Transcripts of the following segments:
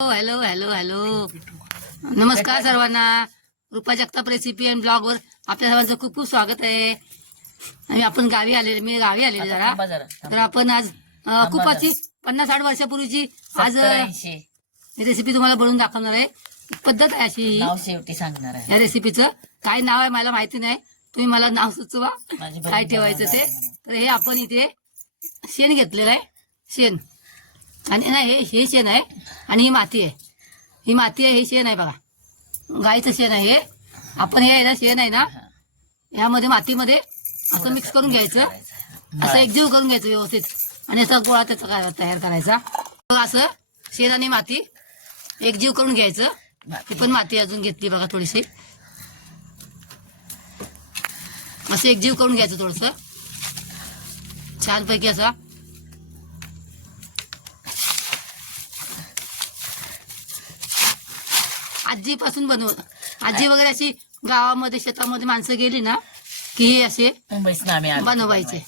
Hello hello hello नमस्कार सर्वांना. Rupa Jagtap recipe and ब्लॉगवर आपल्या सर्वांचं खूप खूप स्वागत आहे. आणि आपण गावी आलेले, मी गावी आलेले जरा. तर आपण आज खूपची 50-60 वर्षापूर्वीची आज रेसिपी तुम्हाला बनवून दाखवणार आहे. पद्धत आहे अशी, नाव शेवटी सांगणार आहे. या रेसिपीचं काय नाव आहे मला माहिती नाही, तुम्ही मला नाव सुचवा काय ठेवायचं ते. तर हे आपण इथे शेण घेतलेलं आहे, शेण. आणि ना हे शेण आहे आणि ही माती आहे. ही माती आहे, हे शेण आहे बघा, गाईचं शेण आहे हे. आपण हे आहे ना शेण आहे ना, यामध्ये मातीमध्ये असं मिक्स करून घ्यायचं, असं एकजीव करून घ्यायचं व्यवस्थित. आणि असा गोळा त्याचा तयार करायचा. असं शेण आणि माती एकजीव करून घ्यायचं. ही पण माती अजून घेतली बघा थोडीशी, असं एकजीव करून घ्यायचं थोडंसं छानपैकी असा. आजीपासून आजी वगैरे अशी गावामध्ये शेतामध्ये माणसं गेली ना की हे असे बनवायचे.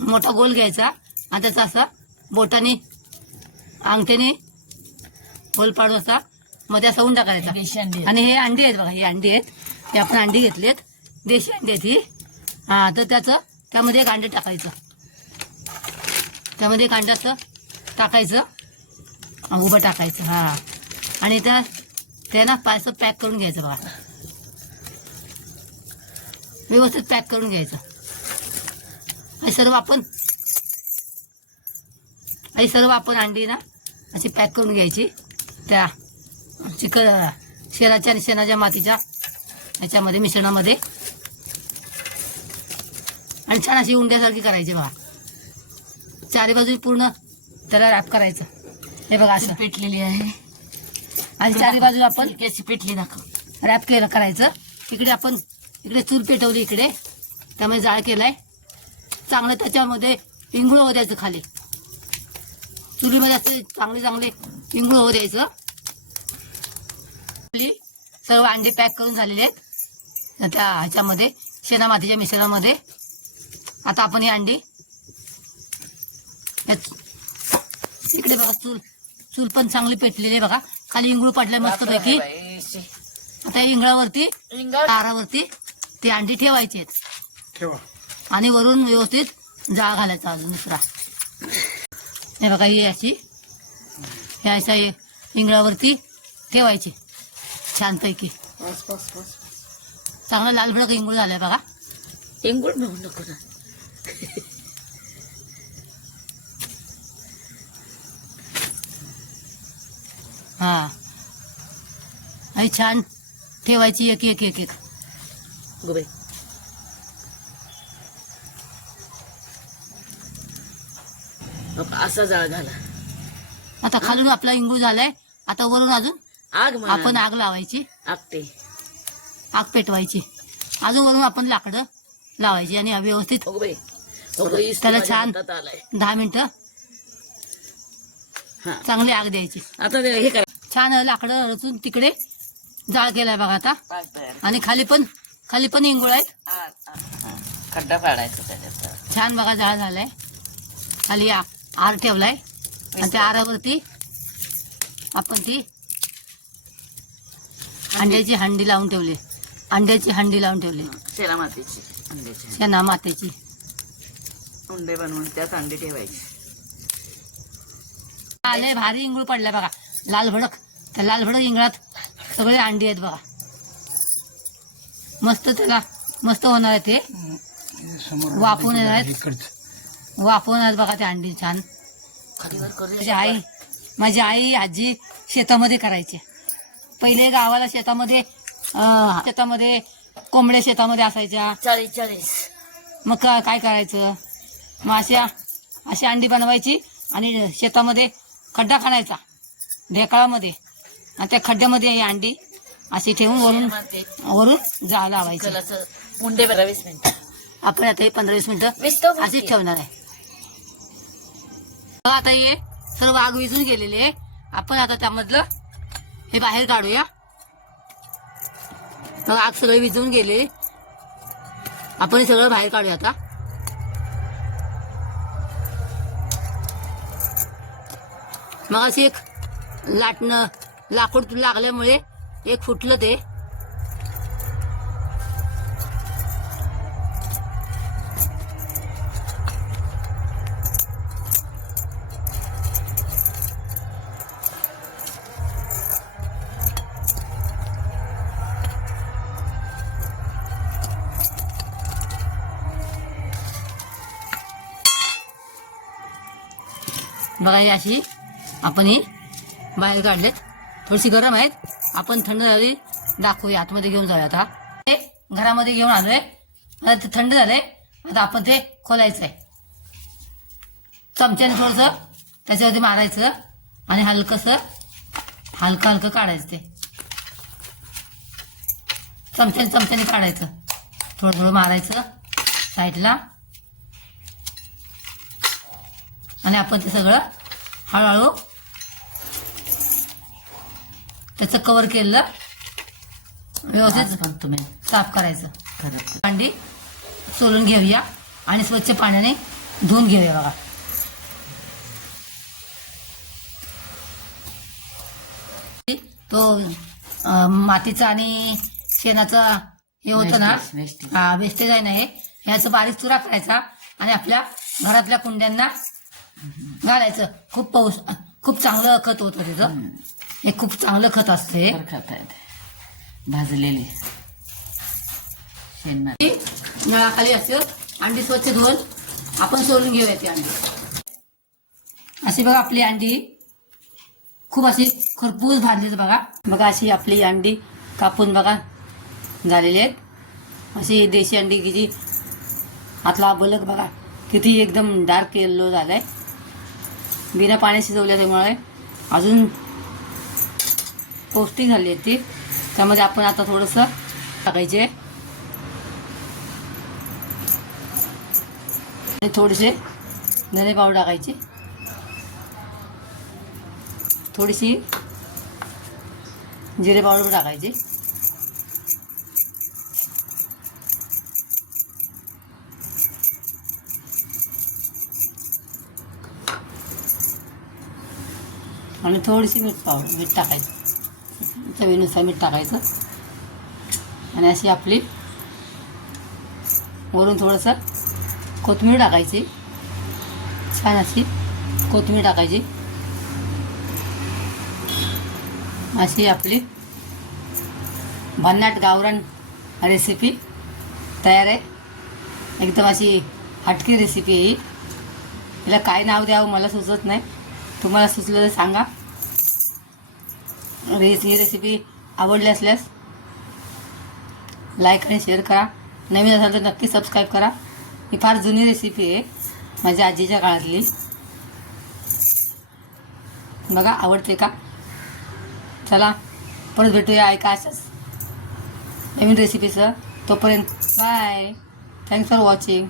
मोठा गोल घ्यायचा आणि त्याचा असा बोटाने अंगठ्याने गोल पाडून असा मध्ये असा उंडा करायचा. आणि हे अंडी आहेत बघा, ही अंडी आहेत, हे आपण अंडी घेतलीत, देशी अंडी आहेत ही. हा, तर त्यामध्ये एक अंडे टाकायचं, त्यामध्ये एक अंड्याचं टाकायचं, उभं टाकायचं. हा, आणि ते ना पायचं पॅक करून घ्यायचं बघा, व्यवस्थित पॅक करून घ्यायचं. हे सर्व आपण अंडी ना अशी पॅक करून घ्यायची त्या शेणाच्या आणि शेणाच्या मातीच्या याच्यामध्ये मिश्रणामध्ये. आणि छान अशी उंड्यासारखी करायची बघा. चारी बाजू पूर्ण त्याला रॅप करायचं. हे बघा असं पेटलेली आहे आणि चारी बाजूला आपण कशी पेटली दाखव रॅप करायचं. इकडे चूल पेटवली, इकडे त्यामध्ये जाळ केलाय चांगलं. त्याच्यामध्ये इंगुळ होऊ द्यायचं, खाली चुलीमध्ये असं चांगले इंगुळ होऊ द्यायचं. सर्व अंडी पॅक करून झालेले आहेत त्या ह्याच्यामध्ये शेणा मातीच्या मिश्रणामध्ये. आता आपण ही अंडी इकडे बघा, चूल पण चांगली पेटलेली आहे बघा, खाली इंगूळ पडलाय मस्तपैकी. आता इंगळावरती तारावरती ती अंडी ठेवायची आणि वरून व्यवस्थित जाळ घालायचा अजून दुसरा. हे बघा, ही अशी हे अशा इंगळावरती ठेवायची छानपैकी. चांगला लाल भडक इंगूळ झालाय बघा. इंगुळ म्हणू नको ना. हा, आणि छान ठेवायची एक एक एक एक. गोबाई असा जाळ घाला. आता खालून आपला इंगूळ झालाय. आता वरून अजून आपण आग लावायची, आग पेटवायची. अजून वरून आपण लाकडं लावायची आणि व्यवस्थित त्याला छान 10 मिनिटं चांगली आग द्यायची. आता हे करा, छान लाकडं रचून तिकडे जाळ केलाय बघा आता. आणि खाली पण इंगुळ आहे, खड्डा पाडायचा त्याच्यात. छान बघा जाळ झालाय. खाली आर ठेवलाय आणि त्या आरावरती आपण ती अंड्याची हंडी लावून ठेवली, शेणा मातीची अंडे बनवून त्यात अंडी ठेवायची. आले भारी इंगूळ पडलाय बघा, लाल भडक. त्या लाल भडक इंगळात सगळे अंडी आहेत बघा. मस्त होणार आहे ते. वाफून आहेत बघा त्या अंडी छान. माझी आई आजी शेतामध्ये करायची. पहिले गावाला शेतामध्ये कोंबड्या शेतामध्ये असायच्या. 40 मग काय करायचं, मग अशी अंडी बनवायची आणि शेतामध्ये खड्डा काढायचा ढेकळामध्ये, आणि त्या खड्ड्यामध्ये ही अंडी अशी ठेवून वरून जाळ लावायचं. मुंडे 20 मिनिटं. आपण आता हे 15-20 मिनिटं अशीच ठेवणार आहे. आता हे सर्व आग विजून गेलेली आहे. आपण आता त्यामधलं हे बाहेर काढूया. मग आग सगळे विजून गेले, आपण हे सगळं बाहेर काढूया आता. मग अशी एक लाकूड लागल्यामुळे एक फुटलं ते. बघा ही अशी आपण ही बाहेर काढलेत. थोडीशी गरम आहेत. आपण थंड झाली दाखवूया. आतमध्ये घेऊन जाऊया. आता ते घरामध्ये घेऊन आलोय. आता ते थंड झालंय. आता आपण ते खोलायचंय. चमच्याने थोडंसं त्याच्यावरती मारायचं आणि हलकं हलकं काढायचं. ते चमच्याने काढायचं. थोडं मारायचं साईडला आणि आपण ते सगळं हळूहळू त्याचं कव्हर केलं व्यवस्थित पण तुम्ही साफ करायचं. खरं अंडी सोलून घेऊया आणि स्वच्छ पाण्याने धुवून घेऊया. बघा तो मातीचा आणि शेणाचा हे होतं ना, वेस्टेज. हा वेस्टेज आहे ना, हे ह्याचा बारीक चुरा करायचा आणि आपल्या घरातल्या कुंड्यांना घालायचं. खूप चांगलं खत होतं त्याचं. हे खूप चांगलं खत असतं. हे खत आहे ते. भाजलेली शेणमाती. नळाखाली असं अंडी स्वच्छ धुवून आपण सोलून घेऊया ती अंडी. अशी बघा आपली अंडी खूप अशी खरपूस भाजलीच. बघा अशी आपली अंडी कापून बघा झालेली आहेत. अशी देशी अंडी किती आतला बलक बघा किती एकदम डार्क येल्लो झालाय. बिना पाणी शिजवल्यामुळे अजून पौष्टिक झाली आहे ती. त्यामध्ये आपण आता थोडंसं टाकायचे आणि थोडेसे धने पावडर टाकायची. थोडीशी जिरे पावडर टाकायची. आणि थोडीशी मीठ टाकायचं. चवीनुसार मीठ टाकायचं आणि अशी आपली वरून थोडंसं कोथिंबीर टाकायची. छान अशी कोथिंबीर टाकायची. अशी आपली भन्नाट गावरान रेसिपी तयार आहे. एकदम अशी हटकी रेसिपी आहे ही. हिला काय नाव द्यावं मला सुचत नाही. तुम्हाला सुचलं तर सांगा. ही रेसिपी आवडली असल्यास लाईक आणि शेअर करा. नवीन असाल तर नक्की सबस्क्राईब करा. ही फार जुनी रेसिपी आहे माझ्या आजीच्या काळातली. बघा आवडते का. चला परत भेटूया ऐका अशाच नवीन रेसिपीचं. तोपर्यंत बाय. Thanks for watching.